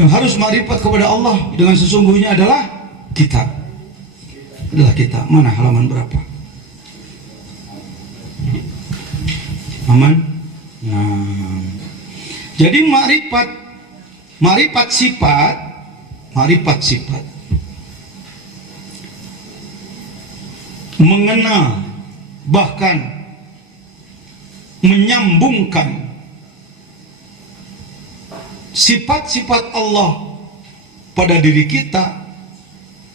Yang harus makrifat kepada Allah dengan sesungguhnya adalah kita. Adalah kita. Mana halaman berapa? Aman? Nah. Jadi makrifat sifat mengenal, bahkan menyambungkan sifat-sifat Allah pada diri kita.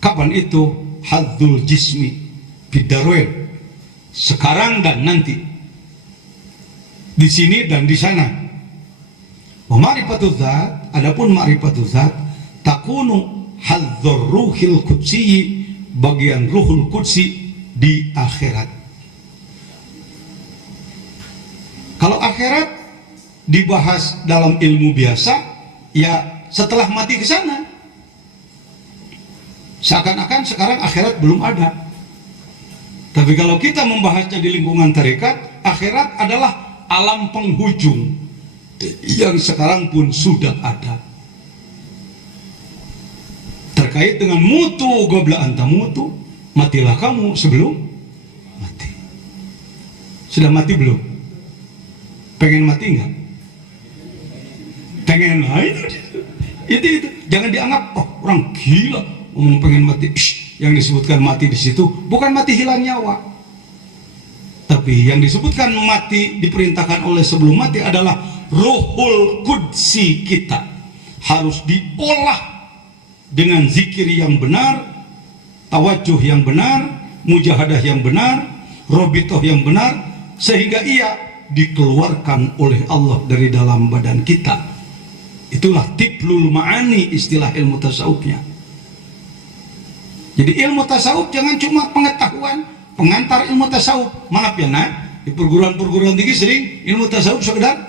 Kapan itu? Hadzul jismi bidarwain, sekarang dan nanti, di sini dan di sana. Wa ma'rifatuz zat, adapun ma'rifatuz zat takunu hadzur ruhil qudsi, bagian ruhul qudsi di akhirat. Kalau akhirat dibahas dalam ilmu biasa, ya setelah mati ke sana. Seakan-akan sekarang akhirat belum ada. Tapi kalau kita membahasnya di lingkungan tarekat, akhirat adalah alam penghujung yang sekarang pun sudah ada. Terkait dengan mutu gobla anta mutu, matilah kamu sebelum mati. Sudah mati belum? Pengen mati enggak? Pengen itu jangan dianggap orang gila ngomong pengen mati. Yang disebutkan mati di situ bukan mati hilang nyawa, tapi yang disebutkan mati diperintahkan oleh sebelum mati adalah ruhul qudsi kita harus diolah dengan zikir yang benar, tawajuh yang benar, mujahadah yang benar, robitoh yang benar, sehingga ia dikeluarkan oleh Allah dari dalam badan kita. Itulah tiplul ma'ani, istilah ilmu tasawufnya. Jadi ilmu tasawuf jangan cuma pengetahuan, pengantar ilmu tasawuf. Maaf ya nak, di perguruan-perguruan tinggi sering ilmu tasawuf sekedar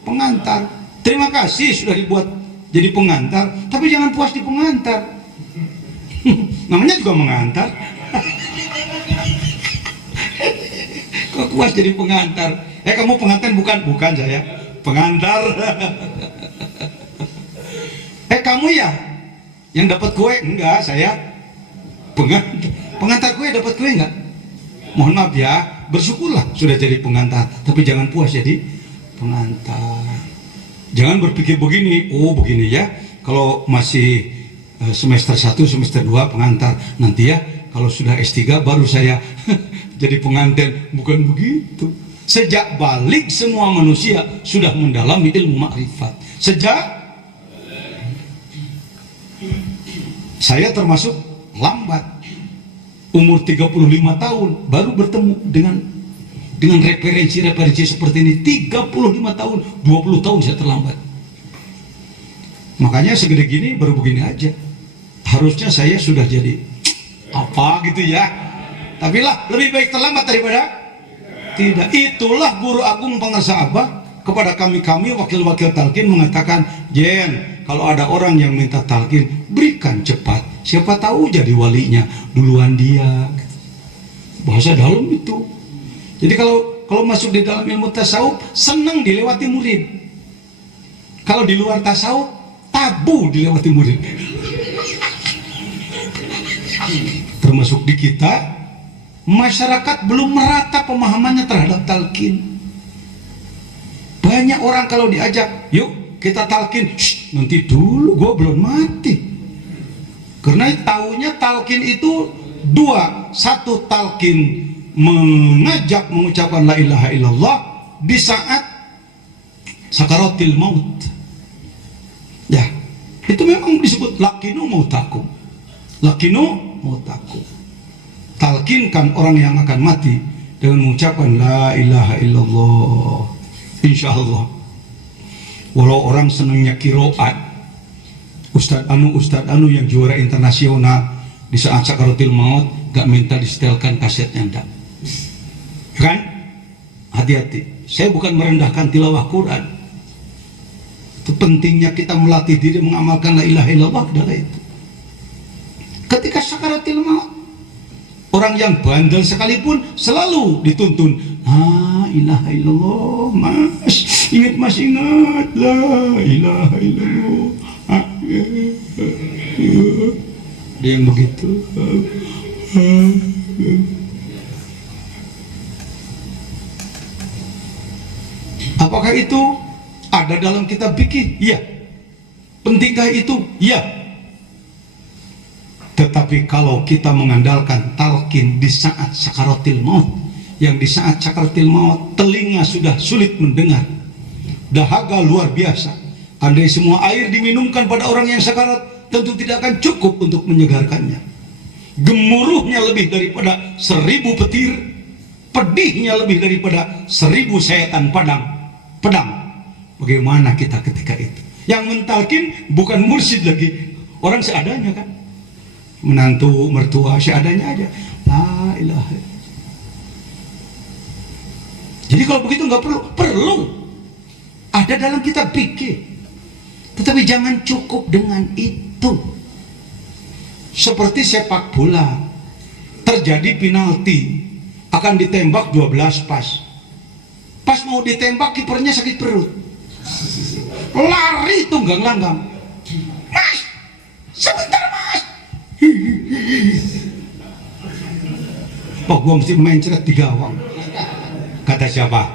pengantar. Terima kasih sudah dibuat jadi pengantar, tapi jangan puas di pengantar. Namanya juga mengantar. Kok puas jadi pengantar? Kamu pengantar bukan saya pengantar. Kamu ya yang dapat kue? Enggak, saya pengantar kue. Dapat kue enggak? Mohon maaf ya, bersyukurlah sudah jadi pengantar, tapi jangan puas jadi pengantar. Jangan berpikir begini, begini ya, kalau masih semester 1, semester 2 pengantar, nanti ya kalau sudah S3 baru saya jadi pengantin. Bukan begitu. Sejak balik semua manusia sudah mendalami ilmu makrifat. Sejak saya termasuk lambat, umur 35 tahun baru bertemu dengan referensi seperti ini. 35 tahun, 20 tahun saya terlambat. Makanya segede gini baru begini aja. Harusnya saya sudah jadi apa gitu ya. Tapi lah lebih baik terlambat daripada tidak. Itulah guru agung Pangarsa Abah kepada kami wakil-wakil talqin mengatakan, Jen, kalau ada orang yang minta talqin, berikan cepat. Siapa tahu jadi walinya duluan dia. Bahasa dalam itu. Jadi kalau masuk di dalam ilmu tasawuf, senang dilewati murid. Kalau di luar tasawuf, tabu dilewati murid. Termasuk di kita, masyarakat belum merata pemahamannya terhadap talqin. Banyak orang kalau diajak, yuk kita talqin, nanti dulu, gue belum mati. Karena taunya talqin itu dua. Satu, talqin mengajak mengucapkan la ilaha illallah di saat sakaratil maut. Ya, itu memang disebut lakinu mautakum. Lakinu mautakum. Talqinkan orang yang akan mati dengan mengucapkan la ilaha illallah. Insya Allah. Walau orang senangnya kiroat, Ustadz Anu yang juara internasional di saat sakaratil maut gak minta disetelkan kasetnya, enggak. Kan? Hati-hati. Saya bukan merendahkan tilawah Quran. Itu pentingnya kita melatih diri mengamalkan la ilaha illallah adalah itu. Ketika sakaratil maut, orang yang bandel sekalipun selalu dituntun la ilaha illallah, mas ingat la ilaha illallah. Dia yang begitu. Apakah itu ada dalam kitab fikih? Iya. Pentingkah itu? Iya. Tetapi kalau kita mengandalkan talqin di saat sakaratil maut, yang di saat sakaratil maut telinga sudah sulit mendengar, dahaga luar biasa, andai semua air diminumkan pada orang yang sakarat, tentu tidak akan cukup untuk menyegarkannya. Gemuruhnya lebih daripada 1000 petir, pedihnya lebih daripada 1000 sayatan pedang. Bagaimana kita ketika itu? Yang mentalkin bukan mursyid lagi, orang seadanya kan, menantu mertua seadanya aja. La ilaha illallah. Jadi kalau begitu nggak perlu ada dalam kitab fikih. Tetapi jangan cukup dengan itu. Seperti sepak bola, terjadi penalti, akan ditembak 12 pas mau ditembak kipernya sakit perut, lari tunggang langgang, mas sebentar mas, Pak gua mesti mencret di gawang, kata siapa?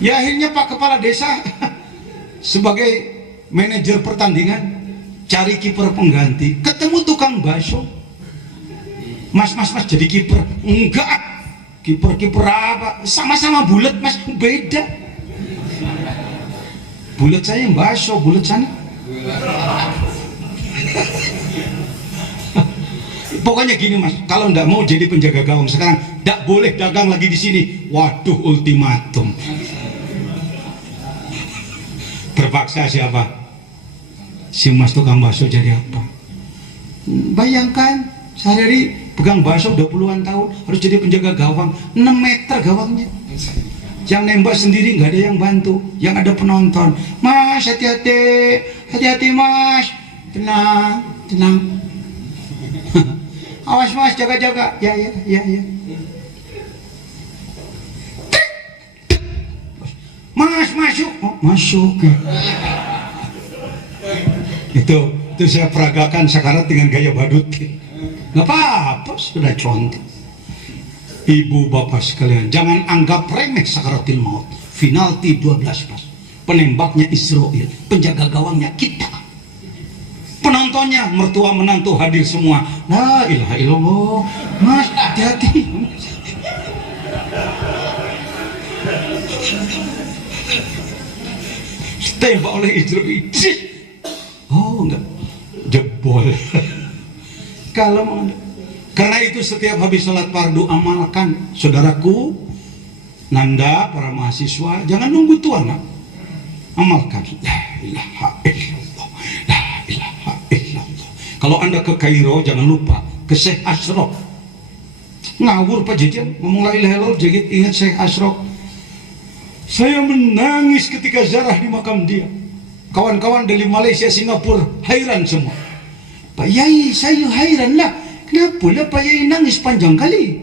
Ya akhirnya Pak Kepala Desa sebagai manajer pertandingan cari kiper pengganti, ketemu tukang bakso. Mas jadi kiper? Enggak, kiper apa? Sama-sama bulat mas, beda. Bulat saya yang bakso, bulat sana. Pokoknya gini mas, kalau ndak mau jadi penjaga gawang sekarang, ndak boleh dagang lagi di sini. Waduh, ultimatum. Terpaksa siapa? Si mas tukang bakso jadi apa? Bayangkan sehari-hari pegang bakso udah puluhan tahun, harus jadi penjaga gawang 6 meter gawangnya. Yang nembak sendiri nggak ada yang bantu, yang ada penonton. Mas hati-hati mas, tenang. Awas mas, jaga-jaga. Ya. Mas masuk, masuk. Itu saya peragakan sakarat dengan gaya badut. Nggak apa-apa, sudah contoh. Ibu bapak sekalian, jangan anggap remeh sakaratil maut. Finalti 12 pas, penembaknya Israel, penjaga gawangnya kita, penontonnya mertua menantu hadir semua. La ilaha illallah. Mas hati-hati. Tembak oleh Israel. Oh enggak, jebol. Karena itu setiap habis sholat fardu amalkan, saudaraku, nanda, para mahasiswa, jangan nunggu tua nak, amalkan. La ilaha illallah, la ilaha illallah. Kalau anda ke Kairo jangan lupa ke Syekh Ashraf. Ngawur Pak Jajan, ngomong la ilaha illallah, jadi ingat Syekh Ashraf. Saya menangis ketika ziarah di makam dia. Kawan-kawan dari Malaysia, Singapura hairan semua. Pak Yai, saya hairan lah. Kenapa lah Pak Yai nangis panjang kali?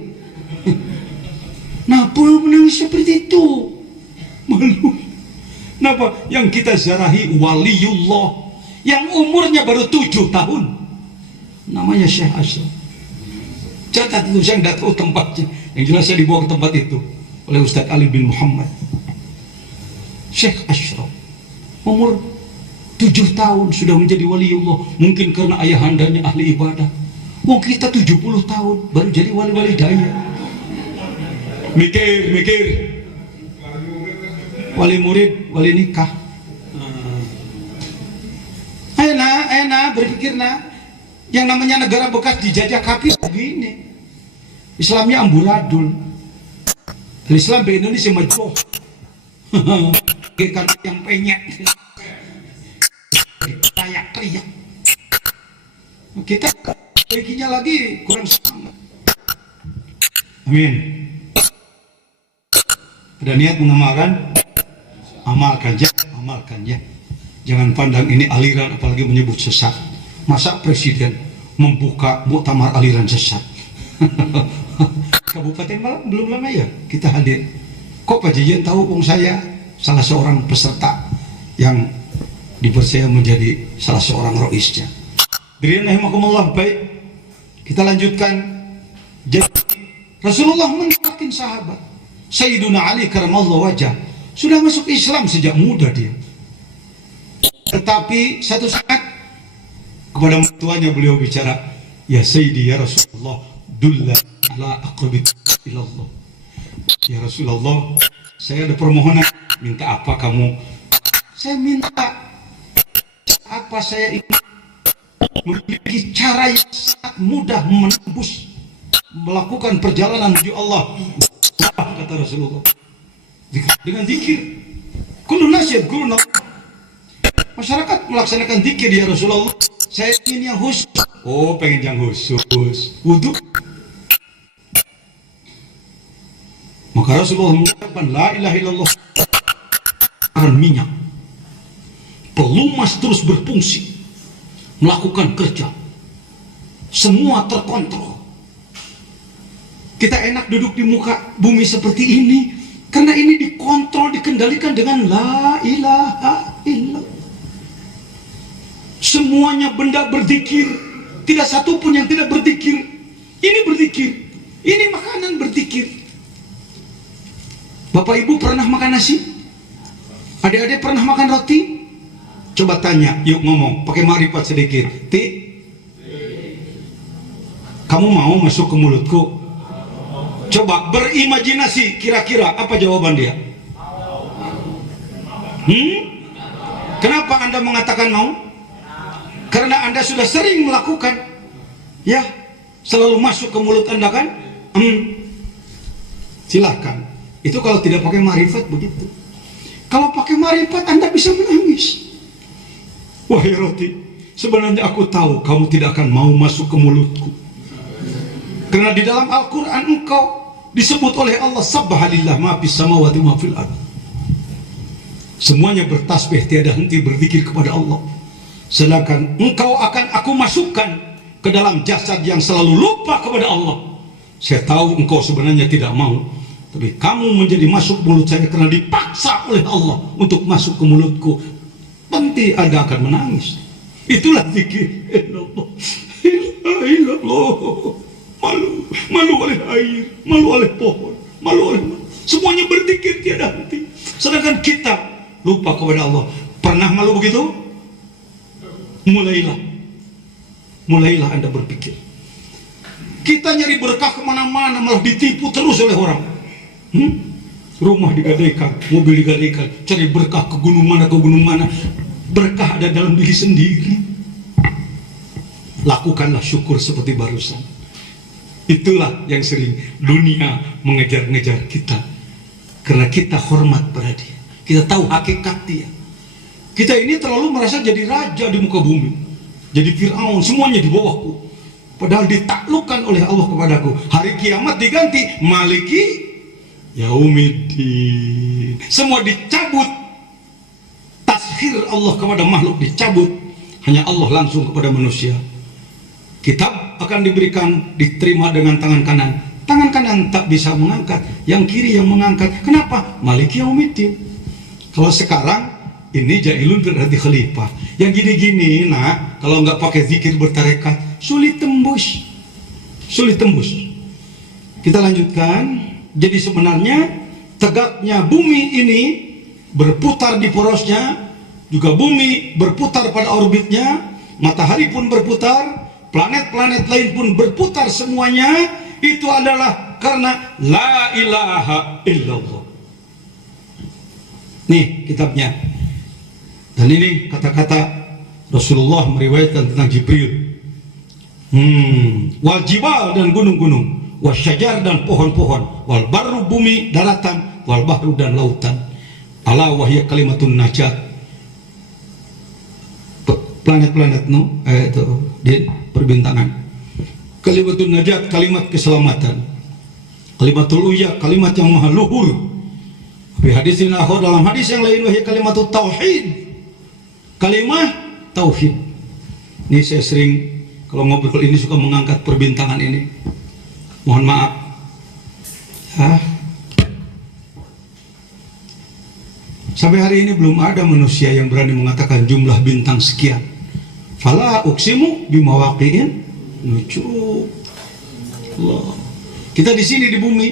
Kenapa menangis seperti itu? Malu. Kenapa? Yang kita ziarahi waliullah yang umurnya baru 7 tahun. Namanya Syekh Ashraf. Catat itu, saya tidak tahu tempatnya. Yang jelas saya dibawa ke tempat itu oleh Ustaz Ali bin Muhammad. Syekh Ashraf umur 7 tahun sudah menjadi waliullah. Mungkin karena ayahandanya ahli ibadah. Kita 70 tahun baru jadi wali-wali daya. Mikir wali murid, wali nikah. Enak berpikir nak. Yang namanya negara bekas dijajah kafir begini. Islamnya amburadul. Islam di Indonesia majboh. Karena yang penyek teriak. Kita baginya lagi kurang semangat. Amin. Ada niat mengamalkan, amalkan ya. Jangan pandang ini aliran, apalagi menyebut sesat. Masa presiden membuka muktamar aliran sesat? Kabupaten Malang belum lama ya kita hadir. Kok Pak Jijan tahu saya salah seorang peserta yang dipercaya menjadi salah seorang roisnya. Bismillahirrahmanirrahim. Baik, kita lanjutkan. Jadi Rasulullah menakin sahabat. Sayyiduna Ali karamallahu wajah sudah masuk Islam sejak muda dia. Tetapi satu saat kepada mertuanya beliau bicara, ya Sayyidi ya Rasulullah, dulla ala aqrabit ilallah. Ya Rasulullah, saya ada permohonan. Minta apa kamu? Saya minta apa, saya ingin memiliki cara yang sangat mudah menembus melakukan perjalanan menuju Allah. Kata Rasulullah, dengan zikir. Kullu nasyid kullu. Masyarakat melaksanakan zikir ya Rasulullah. Saya ingin yang khusus. Oh, pengen yang khusus. Wudhu. Maka Rasulullah mengatakan la ilaha illallah. Minyak pelumas terus berfungsi, melakukan kerja, semua terkontrol. Kita enak duduk di muka bumi seperti ini karena ini dikontrol, dikendalikan dengan la ilaha illallah. Semuanya benda berzikir, tidak satu pun yang tidak berzikir. Ini berzikir, ini makanan berzikir. Bapak Ibu pernah makan nasi? Adik-adik pernah makan roti? Coba tanya, yuk ngomong, pakai marifat sedikit. Kamu mau masuk ke mulutku? Coba berimajinasi, kira-kira apa jawaban dia? Kenapa Anda mengatakan mau? Karena Anda sudah sering melakukan. Ya, selalu masuk ke mulut Anda kan? Silahkan. Itu kalau tidak pakai marifat begitu. Kalau pakai marifat Anda bisa menangis. Wahai roti, sebenarnya aku tahu kamu tidak akan mau masuk ke mulutku. Karena di dalam Al-Quran engkau disebut oleh Allah Subhanallah ma fis samawati ma fil ardh. Semuanya bertasbih tiada henti berzikir kepada Allah. Sedangkan engkau akan aku masukkan ke dalam jasad yang selalu lupa kepada Allah. Saya tahu engkau sebenarnya tidak mau, tapi kamu menjadi masuk mulut saya karena dipaksa oleh Allah untuk masuk ke mulutku. Nanti Anda akan menangis. Itulah zikir. Ilallah. Malu oleh air, malu oleh pohon, malu oleh semuanya berzikir tiada henti. Sedangkan kita lupa kepada Allah. Pernah malu begitu? Mulailah Anda berpikir. Kita nyari berkah kemana-mana malah ditipu terus oleh orang. Rumah digadaikan, mobil digadaikan, cari berkah ke gunung mana. Berkah ada dalam diri sendiri. Lakukanlah syukur seperti barusan. Itulah yang sering dunia mengejar-ngejar kita, karena kita hormat pada dia, kita tahu hakikat dia. Kita ini terlalu merasa jadi raja di muka bumi, jadi Fir'aun, semuanya di bawahku, padahal ditaklukkan oleh Allah kepadaku. Hari kiamat diganti Maliki Yaumiddin. Semua dicabut, tashir Allah kepada makhluk dicabut, hanya Allah langsung kepada manusia. Kitab akan diberikan, diterima dengan tangan kanan. Tangan kanan tak bisa mengangkat, yang kiri yang mengangkat. Kenapa? Maliki Yaumiddin. Kalau sekarang ini jailun berarti khalifah. Yang gini-gini, nah, kalau nggak pakai zikir bertarekat, sulit tembus. Kita lanjutkan. Jadi sebenarnya tegaknya bumi ini berputar di porosnya, juga bumi berputar pada orbitnya, matahari pun berputar, planet-planet lain pun berputar, semuanya itu adalah karena la ilaha illallah. Nih kitabnya. Dan ini kata-kata Rasulullah meriwayatkan tentang Jibril. Wal jibal dan gunung-gunung, wal syajar dan pohon-pohon, wal barru bumi daratan, wal bahru dan lautan. Ala wahya kalimatun najat. Planet-planet itu di perbintangan. Kalimatun najat, kalimat keselamatan. Kalimatul uya, kalimat yang maha luhur. Di hadis ini dalam hadis yang lain wahya kalimatut tauhid. Kalimat tauhid. Ini saya sering kalau ngobrol ini suka mengangkat perbintangan ini. Mohon maaf. Sampai hari ini belum ada manusia yang berani mengatakan jumlah bintang sekian. Fala uksimu bimawaqi'in nujum. Allah. Kita di sini di bumi,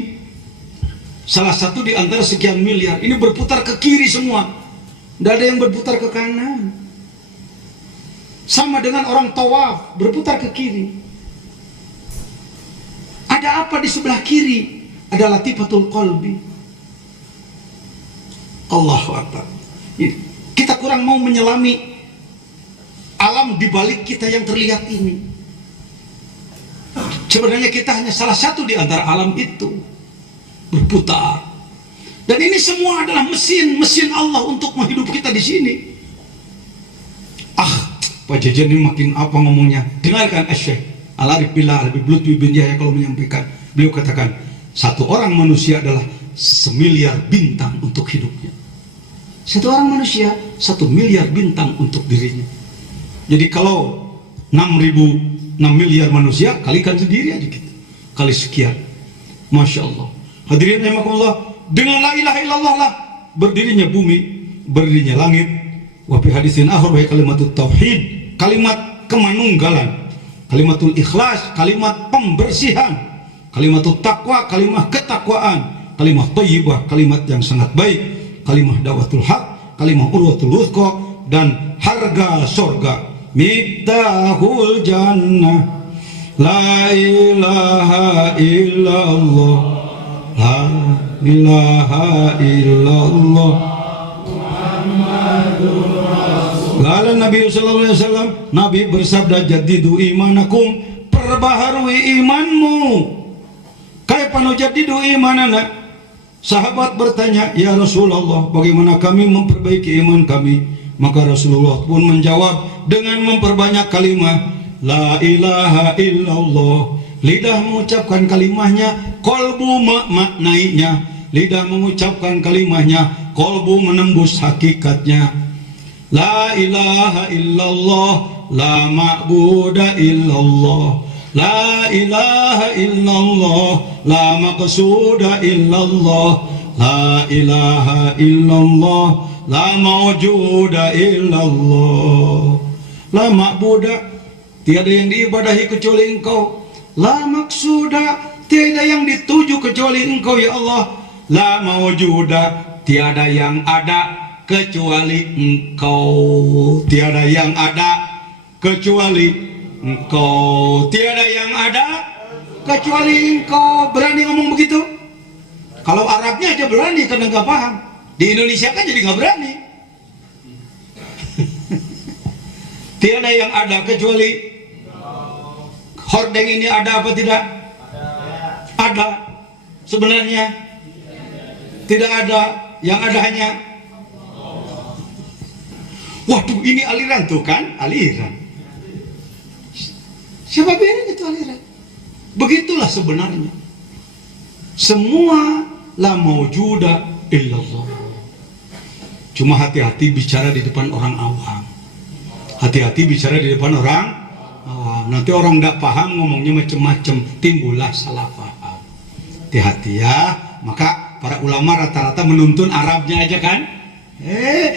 salah satu di antara sekian miliar, ini berputar ke kiri semua. Tidak ada yang berputar ke kanan. Sama dengan orang tawaf, berputar ke kiri. Ada apa di sebelah kiri? Ada latifatul qalbi. Allahu Akbar. Kita kurang mau menyelami alam di balik kita yang terlihat ini. Sebenarnya kita hanya salah satu di antara alam itu, berputar. Dan ini semua adalah mesin Allah untuk menghidup kita di sini. Pak Jajan ini makin apa ngomongnya. Dengarkan Syekh Al-Arif Billah Habib Lutfi bin Yahya kalau menyampaikan. Beliau katakan, satu orang manusia adalah semiliar bintang untuk hidupnya. Satu orang manusia 1 miliar bintang untuk dirinya. Jadi kalau 6 miliar manusia, kalikan sendiri aja gitu, kali sekian. Masya Allah. Hadirin rahimakumullah, dengan la ilaha illallah lah berdirinya bumi, berdirinya langit. Wa fi hadisin akhar wa kalimatut tauhid, kalimat kemanunggalan, kalimatul ikhlas, kalimat pembersihan, kalimatut taqwa, kalimat ketakwaan, kalimat thayyibah, kalimat yang sangat baik, kalimat dawatul haq, kalimat urwatul wuthqa, dan harga surga. Miftahul jannah la ilaha illallah, la ilaha illallah Muhammadur Rasulullah. Lalu Nabi sallallahu alaihi wasallam, Nabi bersabda, jadidu imanakum, perbaharui imanmu. Kaifa nujaddidu imanana? Sahabat bertanya, ya Rasulullah, bagaimana kami memperbaiki iman kami? Maka Rasulullah pun menjawab dengan memperbanyak kalimat la ilaha illallah. Lidah mengucapkan kalimahnya, kolbu memaknainya. Lidah mengucapkan kalimahnya, kolbu menembus hakikatnya. La ilaha illallah, la ma'buda illallah, la ilaha illallah, la maqsuda illallah, la ilaha illallah, la mawjuda illallah. La ma'buda, tiada yang diibadahi kecuali Engkau. La maqsuda, tiada yang dituju kecuali Engkau ya Allah. La mawjuda, tiada yang ada kecuali Engkau. Tiada yang ada kecuali Engkau. Tiada yang ada kecuali Engkau. Berani ngomong begitu? Kalau Arabnya aja berani karena nggak paham. Di Indonesia kan jadi nggak berani. Tiada yang ada kecuali. Hordeng ini ada apa tidak? Ada. Sebenarnya tidak ada. Yang ada hanya. Waduh, ini aliran tuh kan? Aliran. Siapa bilang itu aliran? Begitulah sebenarnya. Semua la mawjuda illallah. Cuma hati-hati bicara di depan orang awam. Hati-hati bicara di depan orang awam. Nanti orang tidak paham ngomongnya macam-macam, timbullah salah paham. Hati-hati ya. Maka para ulama rata-rata menuntun Arabnya aja kan.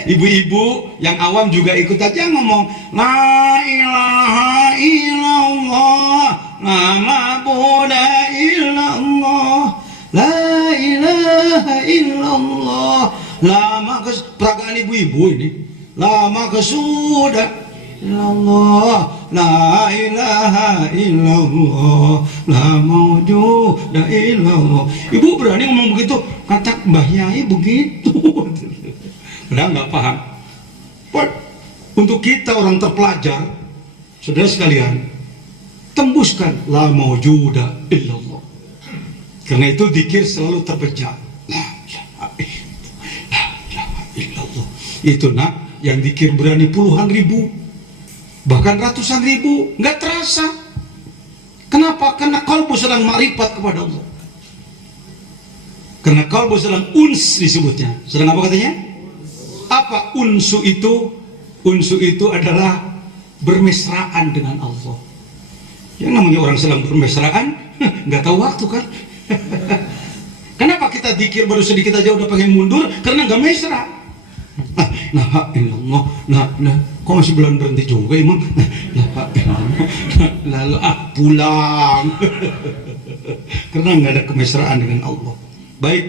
Ibu-ibu yang awam juga ikut aja ngomong la ilaha illallah, la ma'budu illallah, la ilaha illallah, la maqsud. Peragaan ibu-ibu ini la maqsuda illallah, la ilaha illallah, la mawjuda illallah. Ibu berani ngomong begitu, kata Mbah Yai begitu. Udah nggak paham. Untuk kita orang terpelajar, saudara sekalian, tembuskan la mawjuda illallah. Karena itu zikir selalu terpecah. La ilaha illallah. Itu nak yang zikir berani puluhan ribu, bahkan ratusan ribu, nggak terasa. Kenapa? Karena kalbu sedang ma'rifat kepada Allah. Karena kalbu sedang uns disebutnya. Sedang apa katanya? Apa unsu itu? Unsu itu adalah bermesraan dengan Allah. Yang namanya orang sedang bermesraan, nggak tahu waktu kan? Kenapa kita zikir baru sedikit aja udah pengen mundur? Karena nggak mesra. la illallah, la. Kok masih belum berhenti juga imam? La illallah, la pulang. Karena nggak ada kemesraan dengan Allah. Baik.